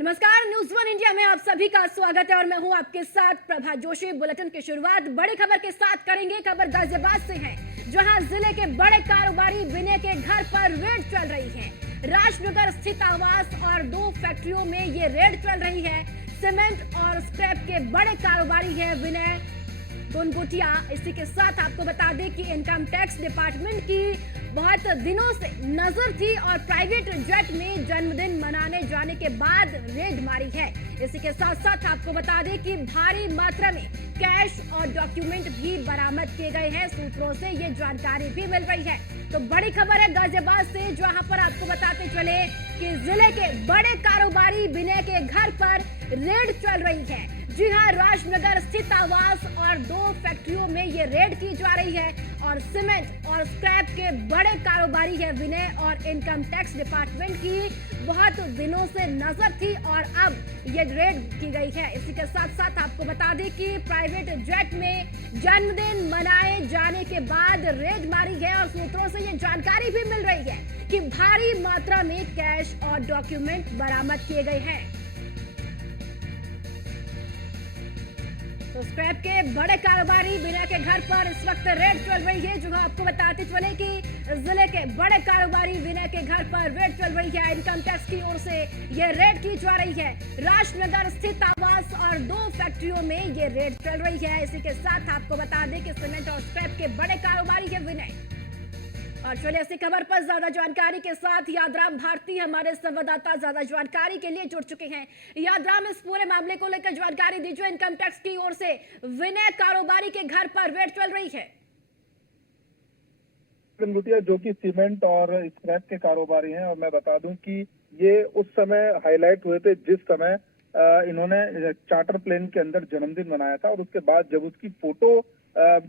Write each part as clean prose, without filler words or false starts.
नमस्कार, news one India में आप सभी का स्वागत है और मैं हूं आपके साथ प्रभा जोशी। बुलेटिन की शुरुआत बड़ी खबर के साथ करेंगे। खबर गाजियाबाद से है, जहां जिले के बड़े कारोबारी विनय के घर पर रेड चल रही है। राजनगर स्थित आवास और 2 फैक्ट्रियों में ये रेड चल रही है। सीमेंट और स्क्रैप के बड़े कारोबारी है विनय गोनगोटिया। इसी के साथ आपको बता दें कि इनकम टैक्स डिपार्टमेंट की बहुत दिनों से नजर थी और प्राइवेट जेट में जन्मदिन मनाने जाने के बाद रेड मारी है। इसी के साथ साथ आपको बता दें कि भारी मात्रा में कैश और डॉक्यूमेंट भी बरामद किए गए हैं। सूत्रों से ये जानकारी भी मिल रही है। तो बड़ी खबर है गाजियाबाद से, जहां पर आपको बताते चले कि जिले के बड़े कारोबारी विनय के घर पर रेड चल रही है। जी हां, राजनगर स्थित आवास और 2 फैक्ट्रियों में ये रेड की जा रही है और सीमेंट और स्क्रैप के बड़े कारोबारी है विनय। और इनकम टैक्स डिपार्टमेंट की बहुत दिनों से नजर थी और अब ये रेड की गई है। इसी के साथ साथ आपको बता दें कि प्राइवेट जेट में जन्मदिन मनाए जाने के बाद रेड मारी है और सूत्रों से ये जानकारी भी मिल रही है कि भारी मात्रा में कैश और डॉक्यूमेंट बरामद किए गए हैं। तो स्क्रैप के बड़े कारोबारी विनय के घर पर इस वक्त रेड चल रही है। जो आपको बताते चले कि जिले के बड़े कारोबारी विनय के घर पर रेड चल रही है। इनकम टैक्स की ओर से ये रेड की जा रही है। राजनगर स्थित आवास और 2 फैक्ट्रियों में ये रेड चल रही है। इसी के साथ आपको बता दें कि सीमेंट और स्क्रैप के बड़े कारोबारी है विनय। और चलिए ऐसी खबर पर ज्यादा जानकारी के साथ यादराम भारती हमारे संवाददाता ज्यादा जानकारी के लिए जुड़ चुके हैं। यादराम, इस पूरे मामले को लेकर जानकारी दीजिए। इनकम टैक्स की ओर से विनय कारोबारी के घर पर रेड चल रही है। जो कि सीमेंट और स्क्रैप के कारोबारी हैं, और मैं बता दूं कि ये उस समय हाईलाइट हुए थे जिस समय इन्होंने चार्टर प्लेन के अंदर जन्मदिन मनाया था। और उसके बाद जब उसकी फोटो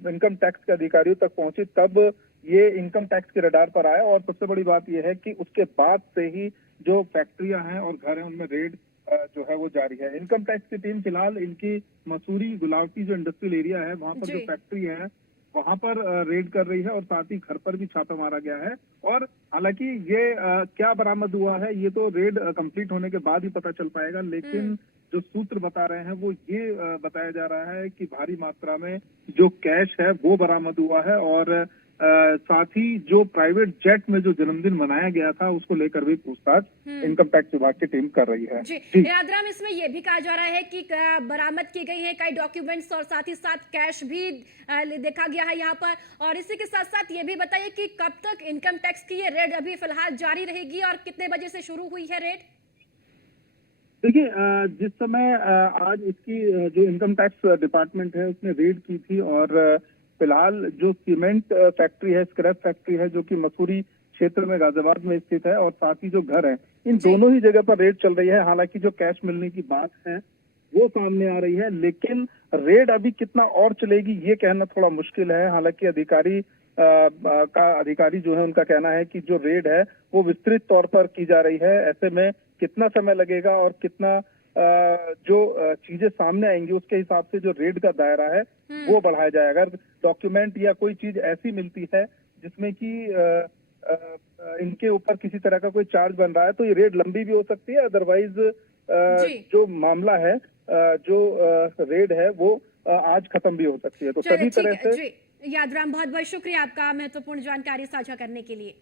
इनकम टैक्स के अधिकारियों तक पहुंची तब ये इनकम टैक्स के रडार पर आया। और सबसे बड़ी बात यह है कि उसके बाद से ही जो फैक्ट्रियां हैं और घर हैं उनमें रेड जो है वो जारी है। इनकम टैक्स की टीम फिलहाल इनकी मसूरी गुलावटी जो इंडस्ट्रियल एरिया है वहां पर जो फैक्ट्री है वहां पर रेड कर रही है और साथ ही घर पर भी छापा मारा गया है। और हालांकि ये क्या बरामद हुआ है ये तो रेड कंप्लीट होने के बाद ही पता चल पाएगा, लेकिन जो सूत्र बता रहे हैं वो ये बताया जा रहा है कि भारी मात्रा में जो कैश है वो बरामद हुआ है। और साथ ही जो प्राइवेट जेट में जो जन्मदिन मनाया गया था उसको लेकर भी पूछताछ इनकम टैक्स विभाग की टीम कर रही है। जी। यादराम, इसमें यह भी कहा जा रहा है कि बरामद की गई है कई डॉक्यूमेंट्स और साथ ही साथ कैश भी देखा गया है यहाँ पर। और इसी के साथ साथ ये भी बताइए कि कब तक इनकम टैक्स की ये रेड अभी फिलहाल जारी रहेगी और कितने बजे से शुरू हुई है रेड? देखिए, जिस समय आज इसकी जो इनकम टैक्स डिपार्टमेंट है उसने रेड की थी और फिलहाल जो सीमेंट फैक्ट्री है, स्क्रैप फैक्ट्री है जो कि मसूरी क्षेत्र में गाजियाबाद में स्थित है, और साथ ही जो घर है, इन दोनों ही जगह पर रेड चल रही है। हालांकि जो कैश मिलने की बात है वो सामने आ रही है, लेकिन रेड अभी कितना और चलेगी ये कहना थोड़ा मुश्किल है। हालांकि अधिकारी जो है उनका कहना है कि जो रेड है वो विस्तृत तौर पर की जा रही है। ऐसे में कितना समय लगेगा और कितना जो चीजें सामने आएंगी उसके हिसाब से जो रेड का दायरा है वो बढ़ाया जाएगा। अगर डॉक्यूमेंट या कोई चीज ऐसी मिलती है जिसमें कि इनके ऊपर किसी तरह का कोई चार्ज बन रहा है तो ये रेड लंबी भी हो सकती है। अदरवाइज जो मामला है, जो रेड है वो आज खत्म भी हो सकती है। तो सभी तरह से यादराम, बहुत बहुत शुक्रिया आपका महत्वपूर्ण जानकारी साझा करने के लिए।